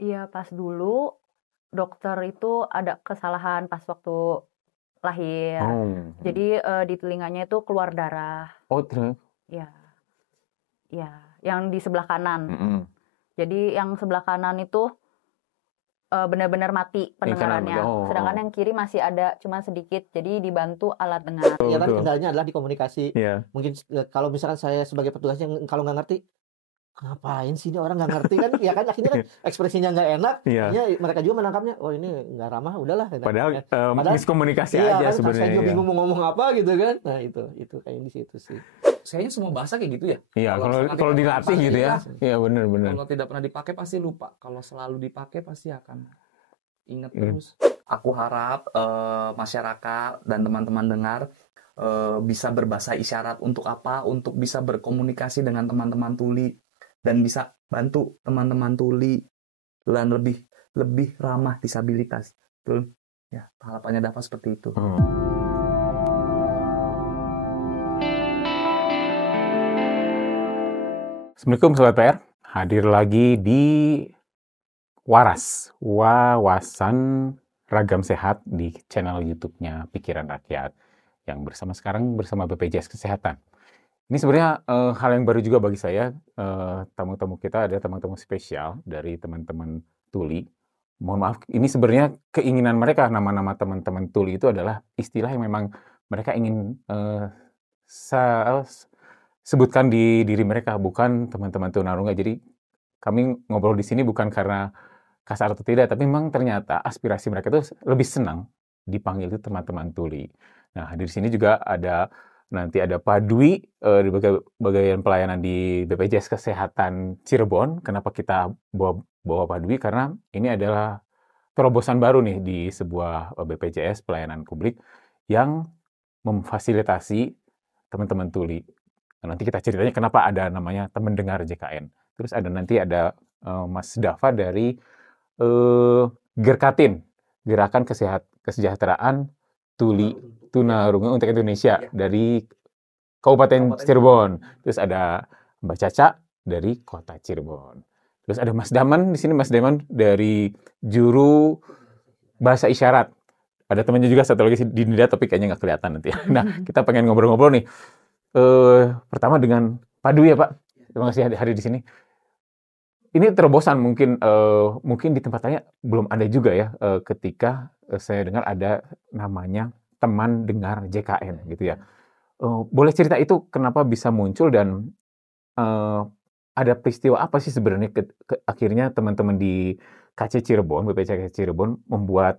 Iya, pas dulu dokter itu ada kesalahan pas waktu lahir. Oh, Jadi, di telinganya itu keluar darah. oh terus? Iya iya, yang di sebelah kanan. Mm-mm. Jadi yang sebelah kanan itu, benar-benar mati Yang kanan, pendengarannya, oh, oh. sedangkan yang kiri masih ada, cuma sedikit, jadi dibantu alat dengar. Ya kan Betul. kendalanya adalah di komunikasi. Iya. Mungkin kalau misalkan saya sebagai petugasnya kalau nggak ngerti, ngapain sih ini orang nggak ngerti kan? Ya kan akhirnya kan ekspresinya nggak enak, Iya. akhirnya mereka juga menangkapnya, oh ini nggak ramah, udahlah. Padahal miskomunikasi iya aja kan, sebenarnya. saya juga Ya. bingung mau ngomong apa gitu kan. Nah itu kayak di situ sih. Kayaknya semua bahasa kayak gitu ya. Iya, kalau dilatih gitu ya. Iya, benar-benar. Kalau tidak pernah dipakai pasti lupa. Kalau selalu dipakai pasti akan ingat Iya. terus. Aku harap masyarakat dan teman-teman dengar bisa berbahasa isyarat untuk apa? Untuk bisa berkomunikasi dengan teman-teman tuli dan bisa bantu teman-teman tuli dan lebih ramah disabilitas. Betul? Ya, harapannya dapat seperti itu. Assalamualaikum Sobat PR, hadir lagi di Waras, Wawasan Ragam Sehat di channel YouTube-nya Pikiran Rakyat yang sekarang bersama BPJS Kesehatan. Ini sebenarnya hal yang baru juga bagi saya. Tamu-tamu kita ada tamu-tamu spesial dari teman-teman tuli. Mohon maaf, ini sebenarnya keinginan mereka, nama-nama teman-teman tuli itu adalah istilah yang memang mereka ingin sebutkan di diri mereka, bukan teman-teman tunarunga. Jadi kami ngobrol di sini bukan karena kasar atau tidak, tapi memang ternyata aspirasi mereka itu lebih senang dipanggil itu teman-teman tuli. Nah, di sini juga nanti ada Pak Dwi di bagian pelayanan di BPJS Kesehatan Cirebon. Kenapa kita bawa Pak Dwi? Karena ini adalah terobosan baru nih di sebuah BPJS pelayanan publik yang memfasilitasi teman-teman tuli. Nah, nanti kita ceritanya kenapa ada namanya teman dengar JKN. Terus nanti ada Mas Dava dari Gerkatin, Gerakan Kesejahteraan Tuli Tunarunga untuk Indonesia dari Kabupaten Cirebon. Terus ada Mbak Caca dari Kota Cirebon. Terus ada Mas Daman di sini, Mas Daman dari Juru Bahasa Isyarat. Ada temannya juga satu lagi di Nida, tapi kayaknya nggak kelihatan nanti. Nah, kita pengen ngobrol-ngobrol nih. Pertama dengan Pak Dwi ya Pak. Terima kasih hadir di sini. Ini terobosan mungkin di tempat lain belum ada juga ya, ketika saya dengar ada namanya teman dengar JKN gitu ya. Boleh cerita itu kenapa bisa muncul dan ada peristiwa apa sih sebenarnya akhirnya teman-teman di KC Cirebon, BPJS Cirebon membuat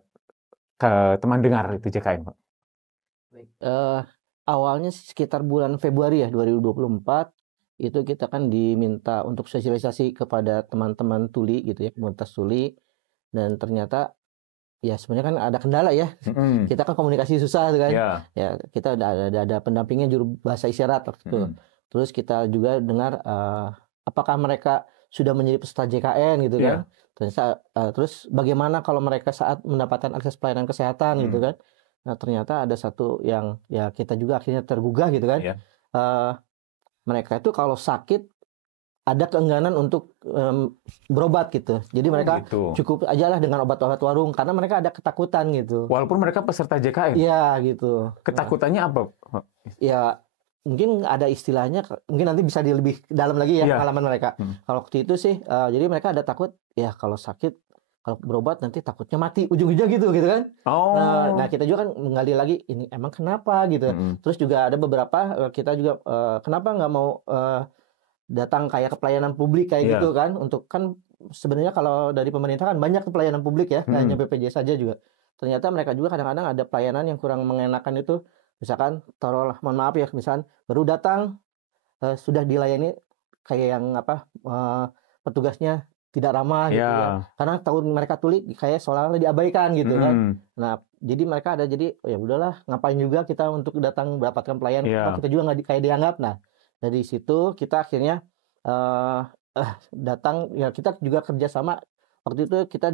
teman dengar itu JKN Pak? Awalnya sekitar bulan Februari ya 2024 itu kita kan diminta untuk sosialisasi kepada teman-teman tuli gitu ya, komunitas tuli, dan ternyata ya sebenarnya kan ada kendala ya. Kita kan komunikasi susah kan. Ya kita ada pendampingnya juru bahasa isyarat waktu itu. Terus kita juga dengar apakah mereka sudah menjadi peserta JKN gitu kan. Terus bagaimana kalau mereka saat mendapatkan akses pelayanan kesehatan gitu kan. Nah, ternyata ada satu yang ya kita juga akhirnya tergugah gitu kan. Mereka itu kalau sakit ada keengganan untuk berobat gitu. Jadi mereka cukup aja lah dengan obat-obat warung karena mereka ada ketakutan gitu. Walaupun mereka peserta JKN. Iya gitu. Ketakutannya apa? Ya mungkin ada istilahnya, mungkin nanti bisa lebih dalam lagi ya pengalaman mereka. Kalau waktu itu sih, jadi mereka ada takut ya kalau sakit, kalau berobat nanti takutnya mati ujung-ujungnya gitu kan. Nah kita juga kan menggali lagi ini emang kenapa gitu. Terus juga ada beberapa kita juga kenapa nggak mau datang kayak ke pelayanan publik kayak gitu kan, untuk kan sebenarnya kalau dari pemerintah kan banyak pelayanan publik ya, hanya BPJS saja juga. Ternyata mereka juga kadang-kadang ada pelayanan yang kurang mengenakan itu, misalkan taruhlah mohon maaf ya, misalkan baru datang sudah dilayani kayak yang petugasnya tidak ramah gitu ya. Karena tahun mereka tuli kayak seolah-olah diabaikan gitu kan. Nah, jadi mereka ada jadi ya udahlah ngapain juga kita untuk datang mendapatkan pelayanan, kita juga nggak kayak dianggap. Nah, dari situ kita akhirnya datang ya, kita juga kerjasama. Waktu itu kita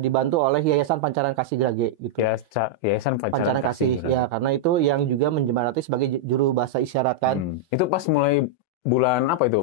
dibantu oleh Yayasan Pancaran Kasih Grage gitu. Yayasan Pancaran Kasih ya, karena itu yang juga menjembatani sebagai juru bahasa isyarat kan. Itu pas mulai bulan apa itu?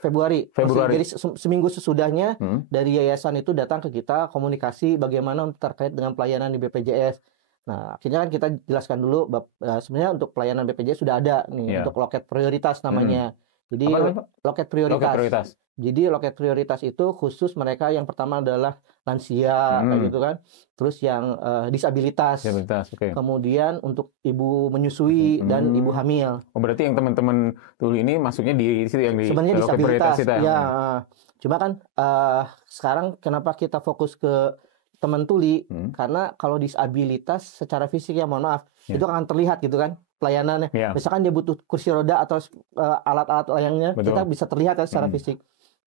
Februari. Februari. Jadi seminggu sesudahnya Hmm. dari yayasan itu datang ke kita komunikasi bagaimana terkait dengan pelayanan di BPJS. Nah, akhirnya kan kita jelaskan dulu sebenarnya untuk pelayanan BPJS sudah ada nih Iya. untuk loket prioritas namanya. Jadi Apa namanya, Pak? loket prioritas. Loket prioritas. Jadi loket prioritas itu khusus mereka yang pertama adalah lansia kayak gitu kan. Terus yang disabilitas. Disabilitas, oke. Kemudian untuk ibu menyusui dan ibu hamil. Oh, berarti yang teman-teman tuli ini masuknya di situ yang di Sebenarnya loket prioritas disabilitas. itu Ya, cuma kan sekarang kenapa kita fokus ke teman tuli? Karena kalau disabilitas secara fisik ya mohon maaf, itu akan terlihat gitu kan pelayanannya. Iya. Misalkan dia butuh kursi roda atau alat-alat lainnya, Betul. kita bisa terlihat kan secara fisik.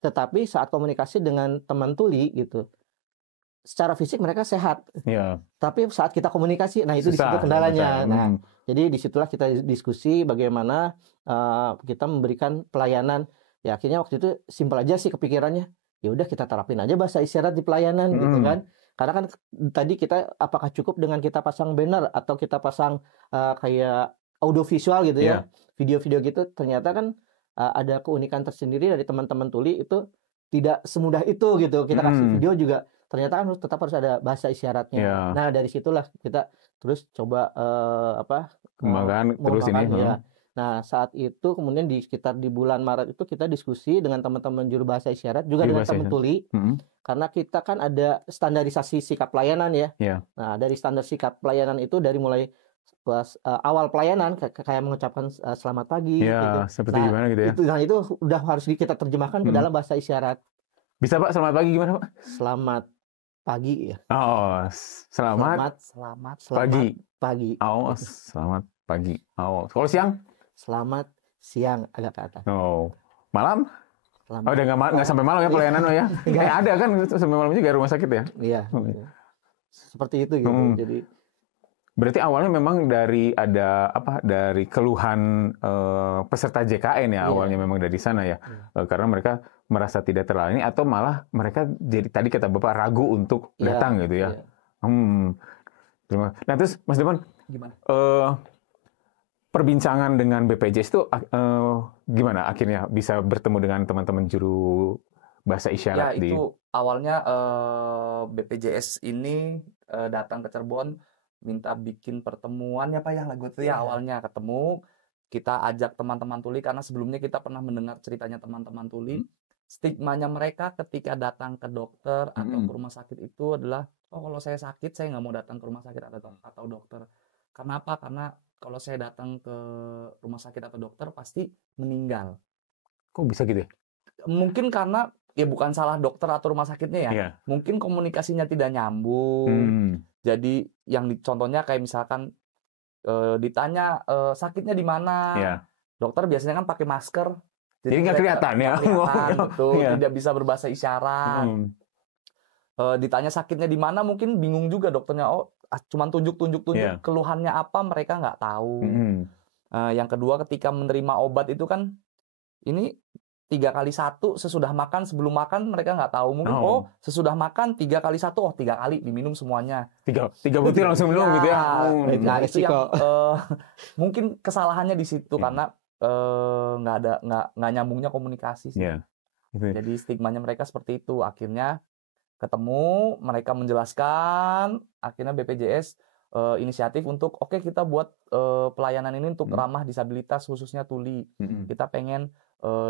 Tetapi saat komunikasi dengan teman tuli gitu, secara fisik mereka sehat. Iya. Tapi saat kita komunikasi, nah itu Susah, disitu kendalanya. susah. Nah, jadi disitulah kita diskusi bagaimana kita memberikan pelayanan. Ya akhirnya waktu itu simpel aja sih kepikirannya. Ya udah kita terapin aja bahasa isyarat di pelayanan gitu kan. Karena kan tadi kita apakah cukup dengan kita pasang banner atau kita pasang kayak audiovisual gitu ya, video-video gitu. Ternyata kan ada keunikan tersendiri dari teman-teman tuli itu tidak semudah itu gitu. Kita kasih video juga ternyata kan tetap harus ada bahasa isyaratnya. Iya. Nah dari situlah kita terus coba Kembangkan terus ini. ya. Nah saat itu kemudian di sekitar di bulan Maret itu kita diskusi dengan teman-teman juru bahasa isyarat juga dengan teman tuli. Karena kita kan ada standarisasi sikap pelayanan ya. Nah dari standar sikap pelayanan itu dari mulai awal pelayanan kayak mengucapkan selamat pagi. Gitu. Seperti gimana gitu ya? Itu udah harus kita terjemahkan ke dalam bahasa isyarat. Bisa Pak, selamat pagi gimana Pak? Selamat pagi ya. Oh, selamat pagi. Oh, selamat pagi. Oh, kalau siang? Selamat siang agak ke atas. Oh, malam? Selamat. Oh, udah nggak sampai malam ya pelayanan ya? Ada kan sampai malam juga rumah sakit ya? Iya. Seperti itu gitu. Jadi berarti awalnya memang dari dari keluhan peserta JKN ya, awalnya memang dari sana ya. Karena mereka merasa tidak terlayani atau malah mereka jadi tadi kata Bapak ragu untuk datang gitu ya. Nah, terus Mas Depan Gimana? Perbincangan dengan BPJS itu gimana akhirnya bisa bertemu dengan teman-teman juru bahasa isyarat Ya, itu awalnya BPJS ini datang ke Cirebon minta bikin pertemuan ya Pak ya, lagu itu ya awalnya ketemu, kita ajak teman-teman tuli karena sebelumnya kita pernah mendengar ceritanya teman-teman tuli, stigmanya mereka ketika datang ke dokter atau ke rumah sakit itu adalah, oh kalau saya sakit saya nggak mau datang ke rumah sakit atau dokter. Kenapa? Karena kalau saya datang ke rumah sakit atau dokter pasti meninggal. Kok bisa gitu ya? Mungkin karena ya bukan salah dokter atau rumah sakitnya ya. Mungkin komunikasinya tidak nyambung. Jadi yang contohnya kayak misalkan ditanya sakitnya di mana. Dokter biasanya kan pakai masker. Jadi nggak kelihatan ya. Betul, tidak bisa berbahasa isyarat. Ditanya sakitnya di mana mungkin bingung juga dokternya. Oh, cuman tunjuk keluhannya apa mereka nggak tahu. Yang kedua ketika menerima obat itu kan ini 3x1 sesudah makan, sebelum makan mereka nggak tahu. Mungkin sesudah makan 3x1, 3 kali diminum semuanya. 3 butir langsung minum gitu ya. Nah, itu yang mungkin kesalahannya di situ karena nggak nyambungnya komunikasi sih. Jadi stigmanya mereka seperti itu. Akhirnya ketemu, mereka menjelaskan, akhirnya BPJS inisiatif untuk oke, kita buat pelayanan ini untuk ramah disabilitas khususnya tuli. Kita pengen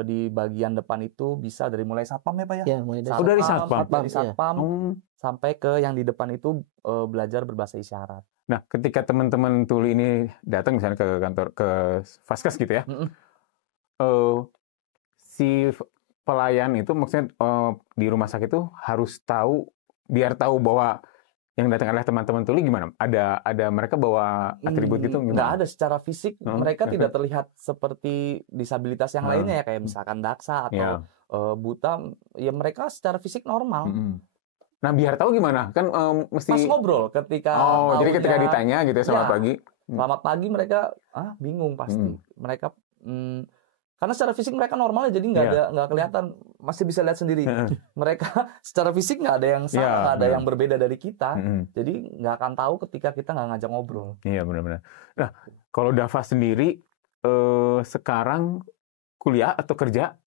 di bagian depan itu bisa dari mulai satpam ya Pak ya? Dari satpam. Dari satpam sampai ke yang di depan itu belajar berbahasa isyarat. Nah, ketika teman-teman tuli ini datang misalnya ke kantor, ke Vaskes gitu ya, si pelayan itu maksudnya di rumah sakit itu harus tahu, biar tahu bahwa yang datang adalah teman-teman tuli gimana? Ada mereka bawa atribut gitu gimana? Nggak ada secara fisik, mereka tidak terlihat seperti disabilitas yang lainnya ya, kayak misalkan daksa atau buta, ya mereka secara fisik normal. Nah, biar tahu gimana? Kan mesti pas ngobrol ketika jadi ketika ditanya gitu ya, selamat pagi. Selamat pagi mereka bingung pasti. Mereka karena secara fisik mereka normal jadi nggak kelihatan, masih bisa lihat sendiri. Mereka secara fisik nggak ada yang salah, nggak ada yang berbeda dari kita. Jadi nggak akan tahu ketika kita nggak ngajak ngobrol. Iya benar-benar. Nah, kalau Dava sendiri sekarang kuliah atau kerja?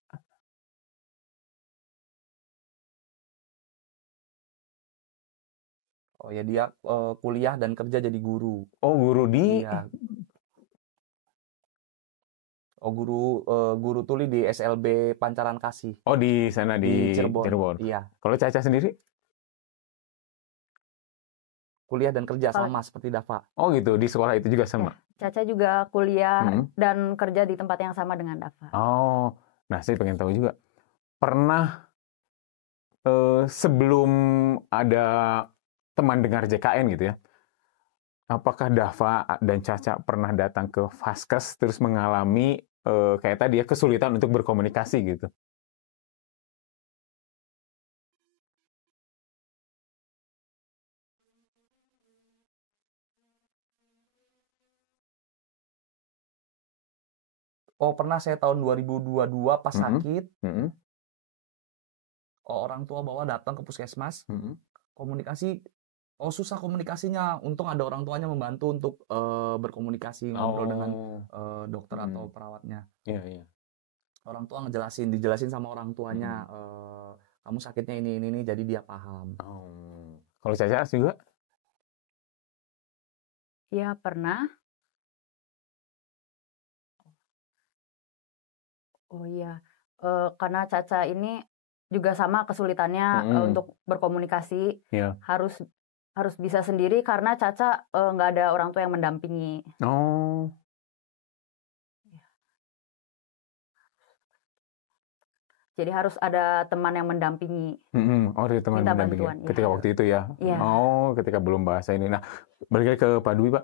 Oh ya, dia kuliah dan kerja jadi guru. Oh, guru di Iya. Oh, guru tuli di SLB Pancaran Kasih Oh, di sana di di Cirebon. Cirebon. Iya, Kalau Caca sendiri? kuliah dan kerja Kalau- sama seperti Dava. Oh, gitu. Di sekolah itu juga sama. Caca juga kuliah Hmm. dan kerja di tempat yang sama dengan Dava. Oh, nah saya pengen tahu juga. Pernah sebelum ada teman dengar JKN gitu ya, apakah Dava dan Caca pernah datang ke Vaskes terus mengalami kayak tadi ya kesulitan untuk berkomunikasi gitu? Oh, pernah saya tahun 2022 pas Mhm. sakit, Mm-mm, orang tua bawa datang ke puskesmas, mm-mm. komunikasi, susah komunikasinya. Untung ada orang tuanya membantu untuk berkomunikasi, ngobrol dengan dokter atau perawatnya. Iya, iya. Orang tua dijelasin sama orang tuanya, kamu sakitnya ini, jadi dia paham. Oh. Kalau Caca juga? Iya, pernah. Oh iya, karena Caca ini juga sama kesulitannya untuk berkomunikasi. Iya. Harus bisa sendiri karena Caca nggak ada orang tua yang mendampingi. Oh. Jadi harus ada teman yang mendampingi. Oh, dari teman Minta mendampingi bantuan, ketika iya. waktu itu ya. Iya. Oh, ketika belum bahasa ini. Nah, balik lagi ke Pak Dwi, Pak.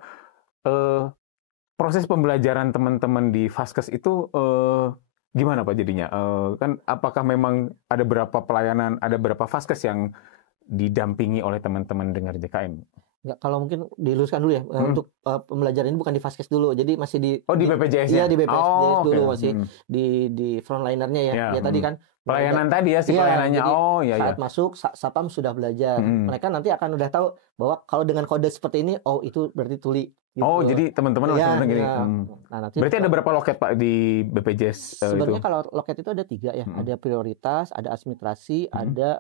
Proses pembelajaran teman-teman di Vaskes itu gimana Pak jadinya? Kan apakah memang ada berapa Vaskes yang didampingi oleh teman-teman dengar JKN? Nggak, kalau mungkin diluruskan dulu ya, untuk pembelajaran ini bukan di Vaskes dulu, jadi masih di BPJS iya, ya? di BPJS dulu, oke. masih di frontlinernya ya. Ya, Ya tadi kan pelayanan tadi ya, si Iya, pelayanannya. jadi Oh, iya, saat iya. masuk Sapam sudah belajar. Mereka nanti akan udah tahu bahwa kalau dengan kode seperti ini, oh itu berarti tuli. Gitu. Oh, jadi teman-teman Iya, langsung gini. iya. Nah, nanti Berarti ada berapa loket Pak di BPJS sebenarnya itu? kalau loket itu ada 3 ya. Ada prioritas, ada administrasi, ada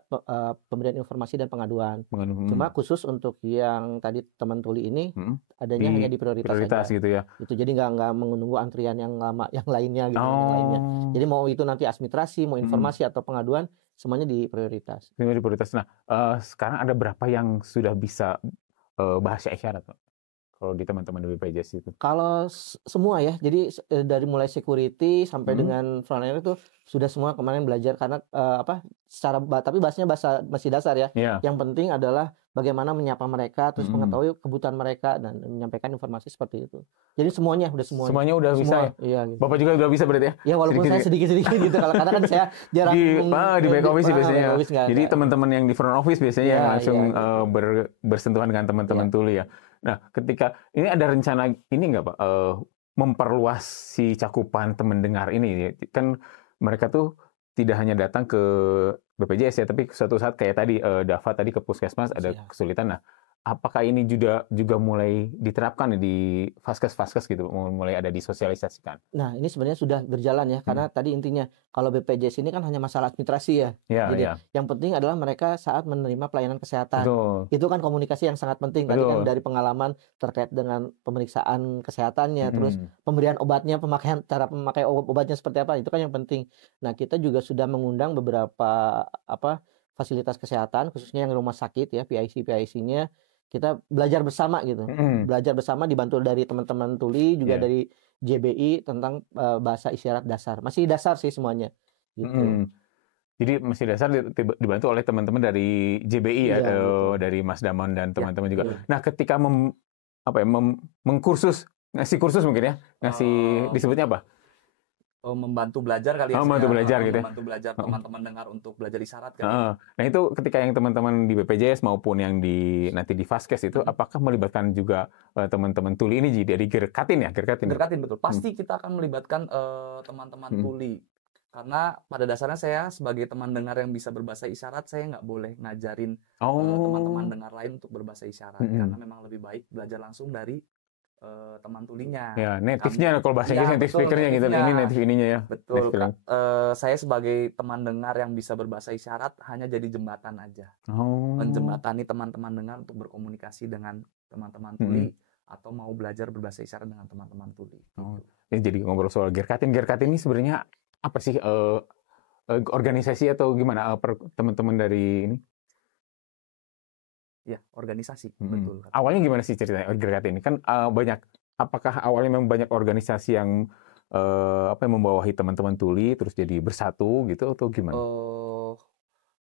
pemberian informasi dan pengaduan. Cuma khusus untuk yang tadi teman tuli ini adanya hanya di prioritas saja. Gitu ya. Itu jadi nggak menunggu antrian yang lama yang lainnya gitu, yang lainnya. Jadi mau itu nanti administrasi, mau informasi atau pengaduan, semuanya di prioritas. Di prioritas. Nah, sekarang ada berapa yang sudah bisa bahasa isyarat, Pak? Kalau di teman-teman di BPJS itu? Kalau semua ya, jadi dari mulai security sampai dengan frontliner itu sudah semua kemarin belajar karena tapi bahasanya bahasa masih dasar ya. Yeah. Yang penting adalah bagaimana menyapa mereka, terus mengetahui kebutuhan mereka dan menyampaikan informasi seperti itu. Jadi semuanya udah Semuanya udah bisa ya? Iya, gitu. Bapak juga udah bisa berarti ya? Ya walaupun saya sedikit-sedikit gitu, karena kan saya jarang di back office sih biasanya. back office Jadi teman-teman yang di front office biasanya yang langsung bersentuhan dengan teman-teman tuli ya. Nah, ketika ini ada rencana ini nggak Pak, memperluas si cakupan teman dengar ini? Kan mereka tuh tidak hanya datang ke BPJS ya, tapi suatu saat kayak tadi Dava tadi ke puskesmas ada kesulitan. Nah, apakah ini juga mulai diterapkan di Vaskes gitu, mulai ada disosialisasikan? Nah, ini sebenarnya sudah berjalan ya, karena tadi intinya kalau BPJS ini kan hanya masalah administrasi ya. Jadi yang penting adalah mereka saat menerima pelayanan kesehatan. Itu kan komunikasi yang sangat penting. Tadi kan dari pengalaman terkait dengan pemeriksaan kesehatannya, terus pemberian obatnya, cara memakai obatnya seperti apa, itu kan yang penting. Nah, kita juga sudah mengundang beberapa fasilitas kesehatan, khususnya yang rumah sakit ya, PIC-nya. Kita belajar bersama gitu, belajar bersama dibantu dari teman-teman tuli juga dari JBI tentang bahasa isyarat dasar, masih dasar sih semuanya. Gitu. Jadi masih dasar dibantu oleh teman-teman dari JBI ya, gitu. Dari Mas Damon dan teman-teman juga. Nah, ketika mengkursus, ngasih kursus mungkin ya, disebutnya apa? Membantu belajar kali ya. Membantu belajar gitu ya. Membantu belajar teman-teman dengar untuk belajar isyarat kan. Nah, itu ketika yang teman-teman di BPJS maupun yang nanti di Vaskes itu apakah melibatkan juga teman-teman tuli ini dari Gerkatin ya? Gerkatin betul. Pasti kita akan melibatkan teman-teman tuli. Karena pada dasarnya saya sebagai teman dengar yang bisa berbahasa isyarat, saya nggak boleh ngajarin teman-teman dengar lain untuk berbahasa isyarat. Karena memang lebih baik belajar langsung dari teman tulinya. Ya, native-nya kalau bahasa Inggris Ya, native betul, speaker-nya gitu. native-nya. Ini native ininya ya. Betul. Native feeling. Saya sebagai teman dengar yang bisa berbahasa isyarat hanya jadi jembatan aja. Oh. Menjembatani teman-teman dengar untuk berkomunikasi dengan teman-teman tuli atau mau belajar berbahasa isyarat dengan teman-teman tuli. Oh. Ya, jadi ngobrol soal Gerkatin. Gerkatin ini sebenarnya apa sih organisasi atau gimana teman-teman dari ini? Ya, organisasi, betul. Awalnya gimana sih ceritanya Gerkatin ini? Kan banyak, apakah awalnya memang banyak organisasi yang membawahi teman-teman tuli terus jadi bersatu gitu atau gimana?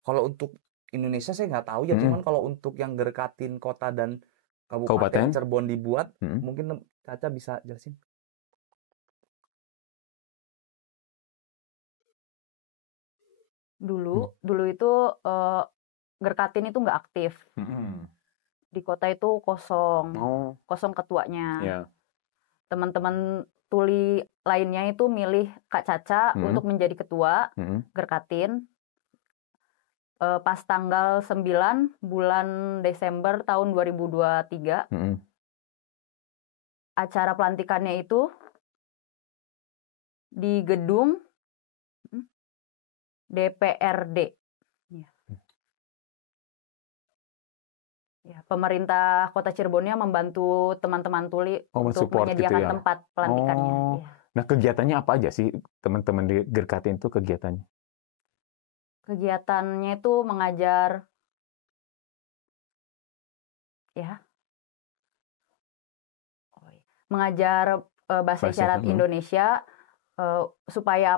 Kalau untuk Indonesia saya nggak tahu ya, cuman kalau untuk yang Gerkatin kota dan Kabupaten Cirebon dibuat, mungkin Caca bisa jelasin. Dulu itu Gerkatin itu nggak aktif. Di kota itu kosong ketuanya. Yeah. Teman-teman tuli lainnya itu milih Kak Caca untuk menjadi ketua Gerkatin. Pas tanggal 9 bulan Desember tahun 2023. Acara pelantikannya itu di gedung DPRD. Ya, pemerintah Kota Cirebonnya membantu teman-teman tuli untuk menyediakan tempat pelantikannya. Ya. Nah, kegiatannya apa aja sih teman-teman di Gerkatin itu kegiatannya? Kegiatannya itu mengajar bahasa isyarat Indonesia. Supaya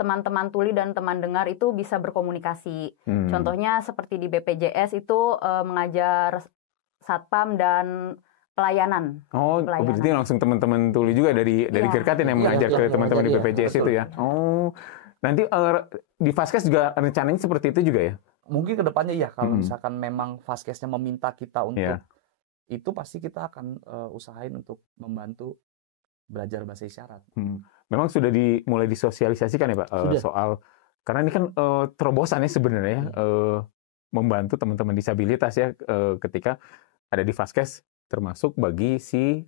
teman-teman tuli dan teman dengar itu bisa berkomunikasi. Contohnya seperti di BPJS itu mengajar satpam dan pelayanan. Berarti langsung teman-teman tuli juga dari Gerkatin yang mengajar ke teman-teman di BPJS itu ya. Nanti di Faskes juga rencananya seperti itu juga ya? Mungkin kedepannya ya, kalau misalkan memang Faskesnya meminta kita untuk itu, pasti kita akan usahain untuk membantu belajar bahasa isyarat. Memang sudah mulai disosialisasikan ya Pak soal, karena ini kan terobosannya sebenarnya membantu teman-teman disabilitas ya ketika ada di Faskes, termasuk bagi si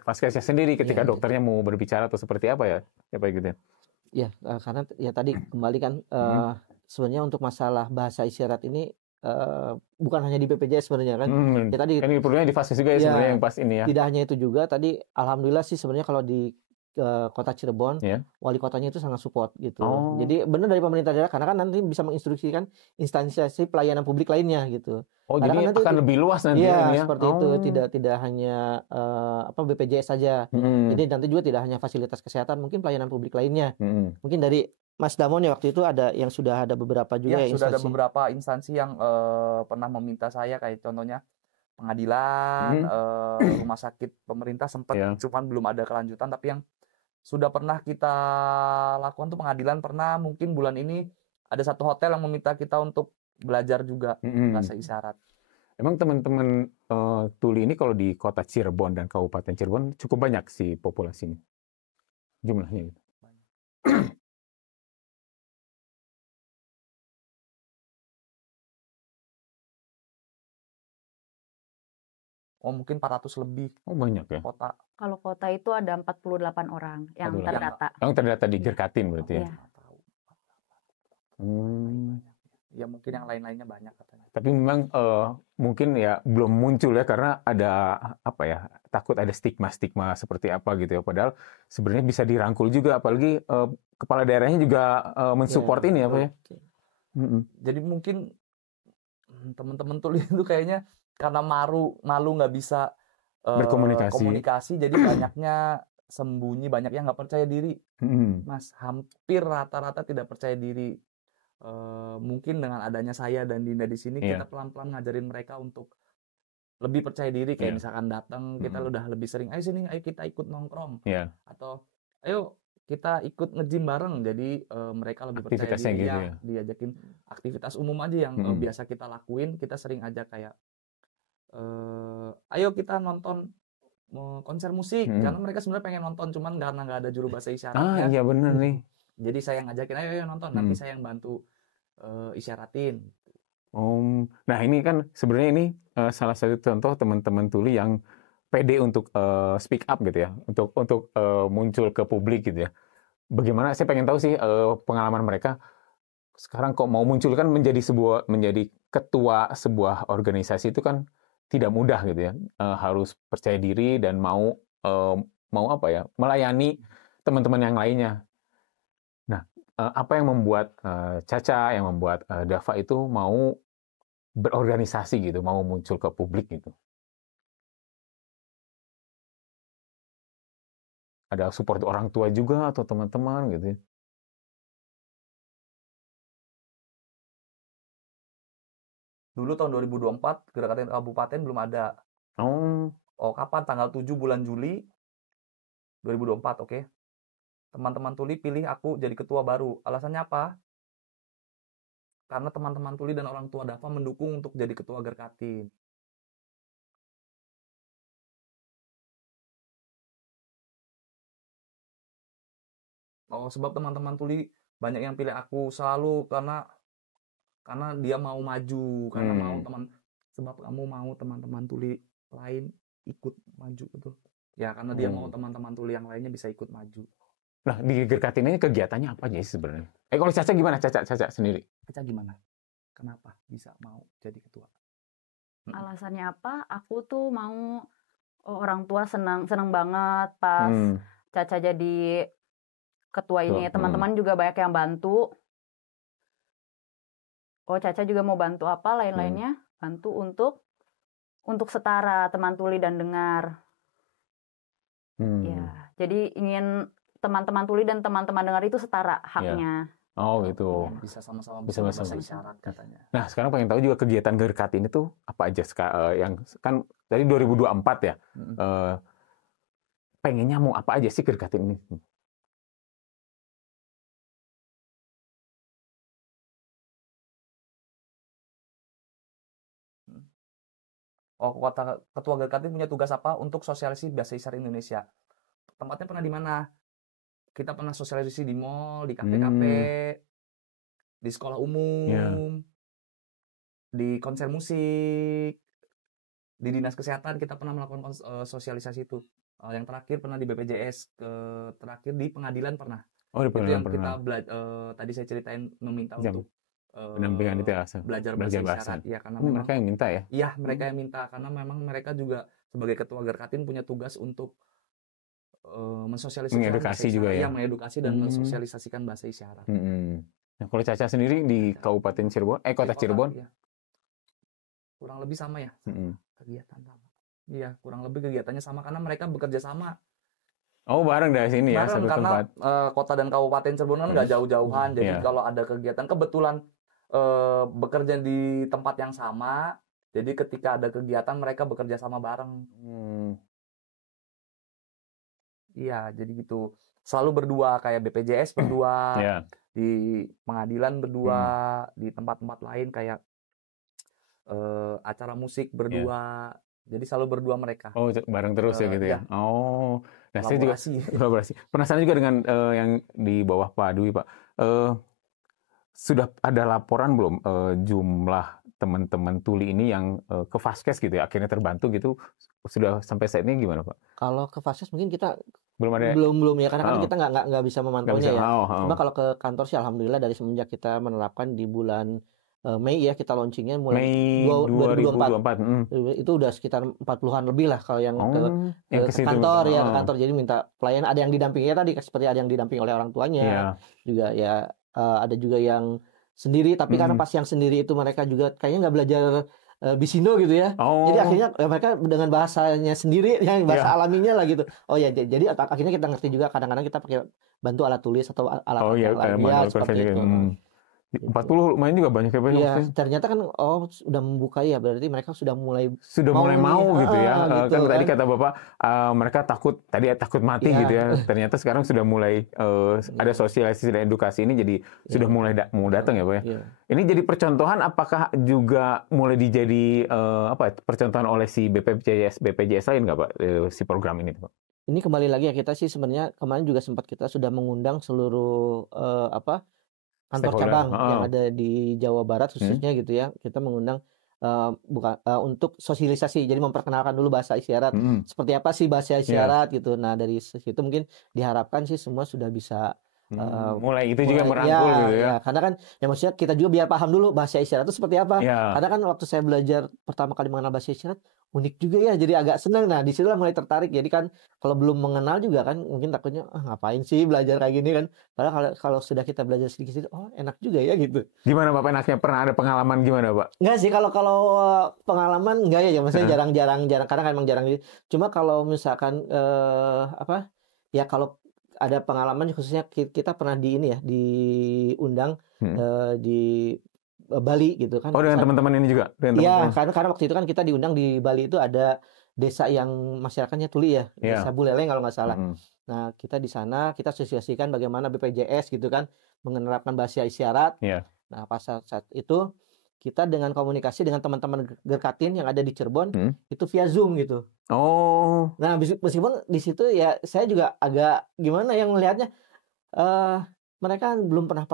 Faskesnya sendiri ketika dokternya mau berbicara atau seperti apa ya Pak gitu ya? Ya, karena ya tadi kembali kan sebenarnya untuk masalah bahasa isyarat ini bukan hanya di BPJS sebenarnya kan. Ya tadi ini perlunya di Faskes juga ya sebenarnya yang pas ini ya. Tidak hanya itu juga, tadi alhamdulillah sih sebenarnya kalau di Kota Cirebon, wali kotanya itu sangat support gitu. Jadi benar dari pemerintah daerah, karena kan nanti bisa menginstruksikan instansi pelayanan publik lainnya gitu. Jadi akan lebih luas nanti ini ya. Seperti itu, tidak hanya BPJS saja. Jadi nanti juga tidak hanya fasilitas kesehatan, mungkin pelayanan publik lainnya. Mungkin dari Mas Damon ya waktu itu sudah ada beberapa juga instansi. Sudah ada beberapa instansi yang pernah meminta saya, kayak contohnya pengadilan, rumah sakit pemerintah sempat, cuman belum ada kelanjutan. Tapi yang sudah pernah kita lakukan tuh pengadilan pernah, mungkin bulan ini ada satu hotel yang meminta kita untuk belajar juga bahasa isyarat. Emang teman-teman tuli ini kalau di Kota Cirebon dan Kabupaten Cirebon cukup banyak sih populasinya, jumlahnya gitu. Mungkin 400 lebih. Banyak ya. Kota. Kalau kota itu ada 48 orang yang terdata. Yang terdata di Gerkatin berarti ya. Ya mungkin yang lain-lainnya banyak katanya. Tapi memang mungkin ya belum muncul ya, karena ada takut ada stigma seperti apa gitu ya. Padahal sebenarnya bisa dirangkul juga, apalagi kepala daerahnya juga mensupport ini ya Pak ya. Jadi mungkin teman-teman tuli itu kayaknya karena malu nggak bisa komunikasi, jadi banyaknya sembunyi, banyak yang nggak percaya diri. Mas, hampir rata-rata tidak percaya diri. Mungkin dengan adanya saya dan Dinda di sini, kita pelan-pelan ngajarin mereka untuk lebih percaya diri. Kayak misalkan datang, kita udah lebih sering, ayo sini, ayo kita ikut nongkrong, atau ayo kita ikut nge-gym bareng. Jadi mereka lebih percaya diri gitu ya. Diajakin aktivitas umum aja yang biasa kita lakuin. Kita sering ajak kayak ayo kita nonton konser musik, karena mereka sebenarnya pengen nonton, cuman karena nggak ada juru bahasa isyarat. Iya bener nih. Jadi saya yang ngajakin, ayo nonton, nanti saya yang bantu isyaratin. Nah ini kan sebenarnya ini salah satu contoh teman-teman tuli yang pede untuk speak up gitu ya, untuk muncul ke publik gitu ya. Bagaimana? Saya pengen tahu sih pengalaman mereka. Sekarang kok mau muncul kan menjadi ketua sebuah organisasi itu kan tidak mudah gitu ya. Harus percaya diri dan mau apa ya, melayani teman-teman yang lainnya. Nah, apa yang membuat Caca, yang membuat Dava itu mau berorganisasi gitu, mau muncul ke publik gitu? Ada support orang tua juga atau teman-teman gitu ya? Dulu tahun 2024 gerakan kabupaten belum ada. Oh, Kapan? Tanggal 7 bulan Juli 2024, oke. Teman-teman tuli pilih aku jadi ketua baru. Alasannya apa? Karena teman-teman tuli dan orang tua Dava mendukung untuk jadi ketua Gerkatin. Sebab teman-teman tuli banyak yang pilih aku selalu karena dia mau maju, karena sebab kamu mau teman-teman tuli lain ikut maju betul. Ya, karena dia mau teman-teman tuli yang lainnya bisa ikut maju. Nah, di Gerkatin ini kegiatannya apa aja sih sebenarnya? Kalau Caca gimana? Caca sendiri? Caca gimana? Kenapa bisa mau jadi ketua? Alasannya apa? Aku tuh mau orang tua senang banget pas Caca jadi ketua ini. Teman-teman juga banyak yang bantu. Caca juga mau bantu apa lain-lainnya? Bantu untuk setara teman tuli dan dengar. Ya, jadi ingin teman-teman tuli dan teman-teman dengar itu setara haknya. Oh gitu. Ya. Bisa sama-sama bahasa isyarat katanya. Nah, sekarang pengen tahu juga kegiatan Gerkatin itu apa aja yang kan tadi 2024 ya. Pengennya mau apa aja sih Gerkatin ini? Ketua Gerkatin punya tugas apa untuk sosialisasi bahasa isyarat Indonesia? Tempatnya pernah di mana? Kita pernah sosialisasi di mall, di kafe-kafe, di sekolah umum, di konser musik, di dinas kesehatan kita pernah melakukan sosialisasi itu. Yang terakhir pernah di BPJS, terakhir di pengadilan pernah. Di pengadilan itu yang kita tadi saya ceritain meminta untuk pendampingan itu ya, belajar bahasa isyarat. Ya, karena mereka yang minta ya? Iya, mereka yang minta karena memang mereka juga sebagai ketua Gerkatin punya tugas untuk mensosialisasikan mengedukasi juga ya? Iya, mengedukasi dan mensosialisasikan bahasa isyarat. Nah, kalau Caca sendiri di Kabupaten Cirebon, kota Cirebon? Iya. Kurang lebih sama ya, kegiatan sama. Iya, kurang lebih kegiatannya sama karena mereka bekerja sama. Bareng dari sini ya, satu karena, tempat. Kota dan Kabupaten Cirebon kan nggak jauh-jauhan, jadi kalau ada kegiatan kebetulan bekerja di tempat yang sama, jadi ketika ada kegiatan mereka bekerja sama bareng. Iya, jadi gitu. Selalu berdua kayak BPJS berdua, di pengadilan berdua, di tempat-tempat lain kayak acara musik berdua. Jadi selalu berdua mereka. Bareng terus ya gitu ya. Nah saya juga kolaborasi. Penasaran juga dengan yang di bawah Pak Dwi, Pak. Sudah ada laporan belum jumlah teman-teman tuli ini yang ke Vaskes gitu ya, akhirnya terbantu gitu? Sudah sampai saat ini gimana, Pak? Kalau ke Vaskes mungkin kita belum ada. Belum ya, karena kan kita nggak bisa memantaunya ya. Cuma kalau ke kantor sih alhamdulillah dari semenjak kita menerapkan di bulan Mei ya, kita launchingnya mulai Mei 2024. Itu udah sekitar 40-an lebih lah kalau yang ke kantor ya, ke kantor. Jadi minta pelayan, ada yang didampingi tadi seperti ada yang didampingi oleh orang tuanya. Juga ya ada juga yang sendiri, tapi karena pas yang sendiri itu mereka juga kayaknya nggak belajar Bisindo gitu ya. Jadi akhirnya mereka dengan bahasanya sendiri, yang bahasa alaminya lah gitu. Jadi akhirnya kita ngerti juga, kadang-kadang kita pakai bantu alat tulis atau alat lain seperti itu. 40 lumayan juga banyak ya, Pak. Iya, ternyata kan sudah membuka ya, berarti mereka sudah mulai mau gitu ya. Gitu, kan tadi kata Bapak mereka takut mati gitu ya. Ternyata sekarang sudah mulai ada sosialisasi dan edukasi ini, jadi sudah mulai mau datang ya, Pak ya. Ini jadi percontohan, apakah juga mulai dijadi percontohan oleh si BPJS lain nggak, Pak, si program ini, Pak? Ini kembali lagi ya, kita sih sebenarnya kemarin juga sempat kita sudah mengundang seluruh kantor cabang yang ada di Jawa Barat khususnya gitu ya. Kita mengundang untuk sosialisasi. Jadi memperkenalkan dulu bahasa isyarat. Seperti apa sih bahasa isyarat gitu. Nah, dari situ mungkin diharapkan sih semua sudah bisa mulai juga merangkul gitu ya. Karena kan maksudnya kita juga biar paham dulu bahasa isyarat itu seperti apa. Karena kan waktu saya belajar pertama kali mengenal bahasa isyarat unik juga ya, jadi agak senang. Nah, disitulah mulai tertarik. Jadi kan kalau belum mengenal juga kan mungkin takutnya ngapain sih belajar kayak gini kan. Padahal kalau sudah kita belajar sedikit-sedikit, oh enak juga ya gitu. Gimana Pak enaknya? Pernah ada pengalaman gimana Pak? Enggak sih, kalau pengalaman enggak ya, maksudnya jarang karena kan emang jarang. Cuma kalau misalkan ya kalau ada pengalaman khususnya kita pernah diundang di Bali gitu kan. Oh, dengan teman-teman ini juga? Iya, karena waktu itu kan kita diundang di Bali itu ada desa yang masyarakatnya tuli ya, Desa Buleleng kalau nggak salah. Nah, kita di sana kita sosialisasikan bagaimana BPJS gitu kan menerapkan bahasa isyarat. Nah, pas saat itu kita dengan komunikasi dengan teman-teman Gerkatin yang ada di Cirebon itu via Zoom gitu. Oh. Nah, meskipun di situ ya saya juga agak gimana yang melihatnya mereka belum pernah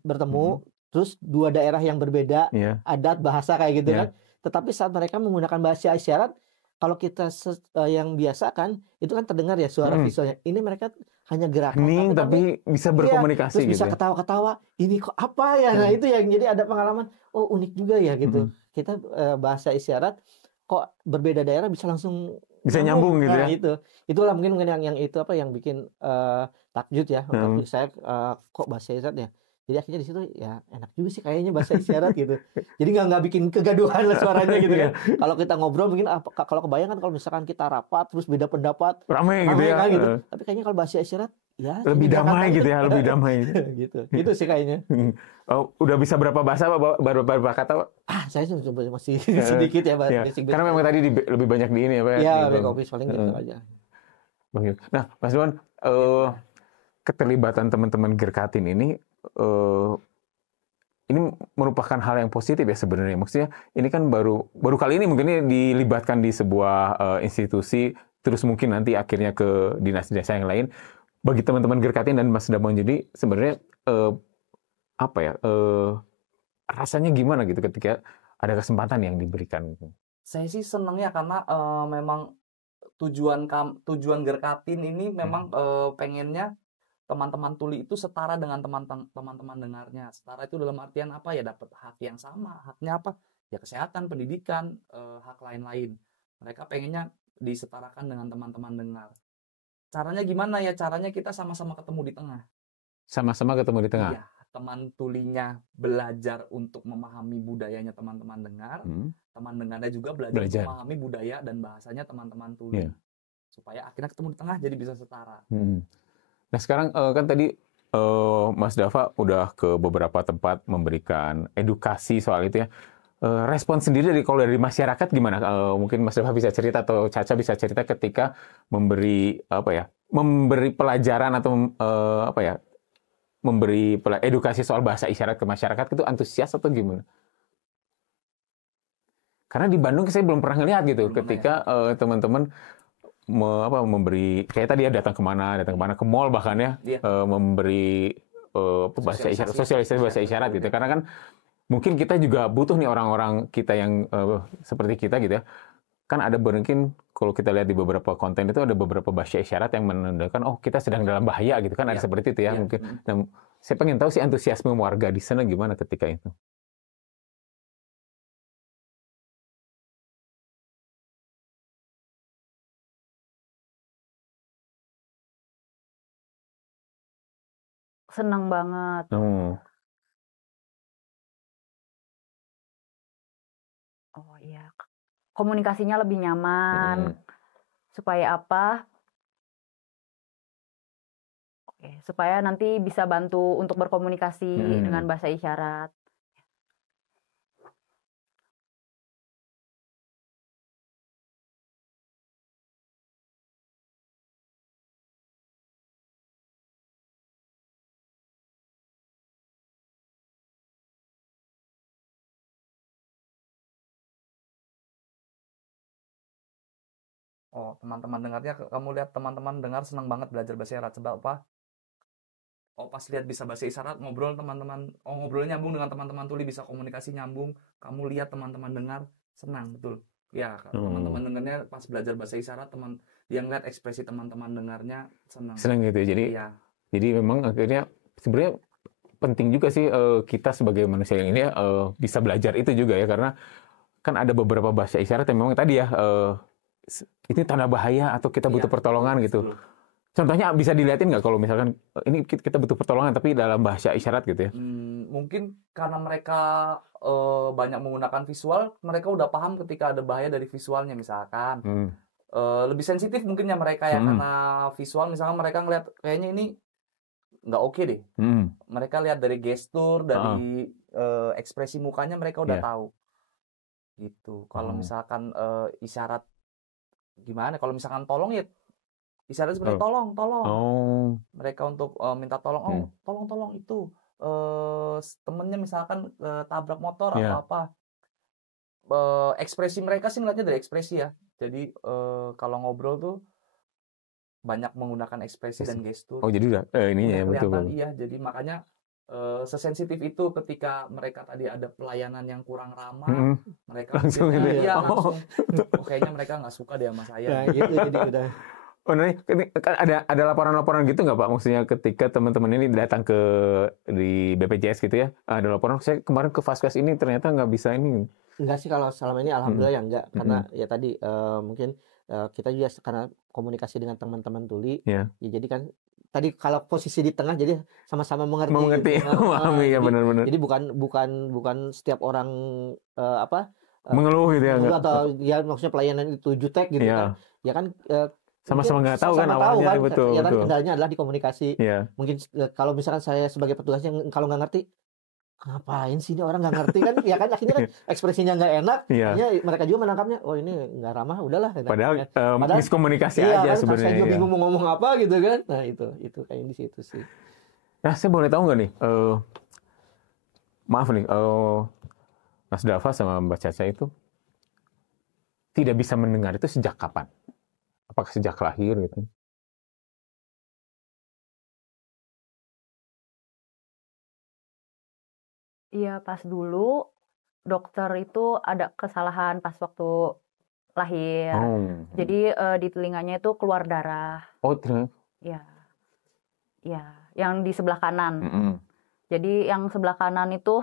bertemu, terus dua daerah yang berbeda, adat, bahasa kayak gitu kan. Tetapi saat mereka menggunakan bahasa isyarat, kalau kita yang biasa kan itu kan terdengar ya suara visualnya. Ini mereka hanya gerakan tapi bisa berkomunikasi terus gitu. Bisa ketawa-ketawa. Ini kok apa ya? Nah, itu yang jadi ada pengalaman. Oh, unik juga ya gitu. Kita bahasa isyarat kok berbeda daerah bisa langsung bisa nyambung gitu ya. Itulah mungkin yang itu yang bikin takjub ya untuk saya kok bahasa isyarat ya. Jadi akhirnya di situ ya enak juga sih kayaknya bahasa isyarat gitu. Jadi nggak bikin kegaduhan lah suaranya gitu kan. Kalau kita ngobrol mungkin kalau kebayang kan kalau misalkan kita rapat terus beda pendapat ramai gitu ya. Kan, gitu. Tapi kayaknya kalau bahasa isyarat ya lebih damai gitu ya, lebih damai. Gitu. Itu sih kayaknya. Oh, udah bisa berapa bahasa Pak? Baru kata Pak? Saya masih sedikit ya basic. Karena memang tadi lebih banyak di ini ya Pak. Iya, back office paling gitu aja. Nah, Mas Duan, keterlibatan teman-teman Gerkatin ini merupakan hal yang positif ya sebenarnya. Maksudnya ini kan baru kali ini mungkin ini dilibatkan di sebuah institusi, terus mungkin nanti akhirnya ke dinas-dinas yang lain. Bagi teman-teman Gerkatin dan Mas Damon, jadi sebenarnya rasanya gimana gitu ketika ada kesempatan yang diberikan? Saya sih senangnya karena memang tujuan Gerkatin ini memang pengennya teman-teman tuli itu setara dengan teman-teman dengarnya. Setara itu dalam artian apa ya, dapat hak yang sama. Haknya apa? Ya kesehatan, pendidikan, hak lain-lain. Mereka pengennya disetarakan dengan teman-teman dengar. Caranya gimana ya? Caranya kita sama-sama ketemu di tengah. Sama-sama ketemu di tengah? Iya, teman tulinya belajar untuk memahami budayanya teman-teman dengar. Teman dengarnya juga belajar memahami budaya dan bahasanya teman-teman tuli. Supaya akhirnya ketemu di tengah jadi bisa setara. Nah sekarang kan tadi Mas Dava udah ke beberapa tempat memberikan edukasi soal itu ya. Respon sendiri dari masyarakat gimana? Mungkin Mas Dava bisa cerita atau Caca bisa cerita ketika memberi pelajaran atau memberi edukasi soal bahasa isyarat ke masyarakat itu antusias atau gimana? Karena di Bandung saya belum pernah ngelihat gitu ketika teman-teman memberi kayak tadi ya datang kemana ke mall bahkan ya memberi bahasa isyarat, sosialisasi bahasa isyarat gitu. Karena kan mungkin kita juga butuh nih orang-orang kita yang seperti kita gitu ya. Kan ada mungkin kalau kita lihat di beberapa konten itu ada beberapa bahasa isyarat yang menandakan oh kita sedang dalam bahaya gitu kan, ada seperti itu ya mungkin. Dan saya pengen tahu sih antusiasme warga di sana gimana ketika itu. Senang banget. Oh iya, komunikasinya lebih nyaman. Supaya apa? Supaya nanti bisa bantu untuk berkomunikasi dengan bahasa isyarat. Oh, teman-teman dengarnya, kamu lihat teman-teman dengar senang banget belajar bahasa isyarat. Sebab apa? pas lihat bisa bahasa isyarat, ngobrol teman-teman, ngobrolnya nyambung dengan teman-teman tuli, bisa komunikasi nyambung, kamu lihat teman-teman dengar, senang, betul. Ya, teman-teman dengarnya pas belajar bahasa isyarat, dia ngeliat ekspresi teman-teman dengarnya, senang. Senang gitu ya. Jadi memang akhirnya sebenarnya penting juga sih kita sebagai manusia yang ini ya bisa belajar itu juga ya, karena kan ada beberapa bahasa isyarat yang memang tadi ya ini tanda bahaya atau kita butuh pertolongan gitu. Contohnya bisa dilihatin nggak kalau misalkan ini kita butuh pertolongan tapi dalam bahasa isyarat gitu ya? Mungkin karena mereka banyak menggunakan visual, mereka udah paham ketika ada bahaya dari visualnya misalkan. Lebih sensitif mungkin ya mereka ya, karena visual misalkan mereka ngeliat kayaknya ini nggak oke deh. Mereka lihat dari gestur, dari ekspresi mukanya mereka udah tahu. Gitu. Kalau misalkan isyarat gimana? Kalau misalkan tolong ya isyarat seperti tolong. Mereka untuk minta tolong, tolong itu temennya misalkan tabrak motor atau apa. Ekspresi mereka sih ngeliatnya dari ekspresi ya. Jadi kalau ngobrol tuh banyak menggunakan ekspresi dan gestur. Jadi udah ininya ya betul. Iya, jadi makanya sesensitif itu ketika mereka tadi ada pelayanan yang kurang ramah, mereka langsung langsung kayaknya mereka nggak suka deh sama saya. Nah, gitu jadi udah. Ini kan ada laporan-laporan gitu nggak Pak? Maksudnya ketika teman-teman ini datang di BPJS gitu ya, ada laporan saya kemarin ke Vaskes ini ternyata nggak bisa ini. Enggak sih kalau selama ini alhamdulillah ya enggak, karena ya tadi mungkin kita juga karena komunikasi dengan teman-teman tuli, ya jadi kan tadi kalau posisi di tengah jadi sama-sama mengerti. Memahami ya benar-benar. Jadi bukan setiap orang mengeluh gitu ya, atau ya maksudnya pelayanan itu jutek gitu kan. Ya kan sama-sama nggak tahu kan awalnya kan? Betul. Ya kan kendalanya adalah di komunikasi. Mungkin kalau misalkan saya sebagai petugasnya kalau nggak ngerti, ngapain sih ini orang nggak ngerti kan? Ya kan akhirnya kan ekspresinya nggak enak. Ya mereka juga menangkapnya, oh ini nggak ramah, udahlah. Padahal miskomunikasi aja kan, sebenarnya. Saya juga bingung mau ngomong apa gitu kan. Nah itu kayak di situ sih. Nah saya boleh tahu nggak nih? Maaf nih, Mas Dava sama Mbak Caca itu tidak bisa mendengar itu sejak kapan? Apakah sejak lahir gitu? Iya, pas dulu dokter itu ada kesalahan pas waktu lahir. Jadi di telinganya itu keluar darah. Oh, ternyata? Iya, yang di sebelah kanan. Jadi yang sebelah kanan itu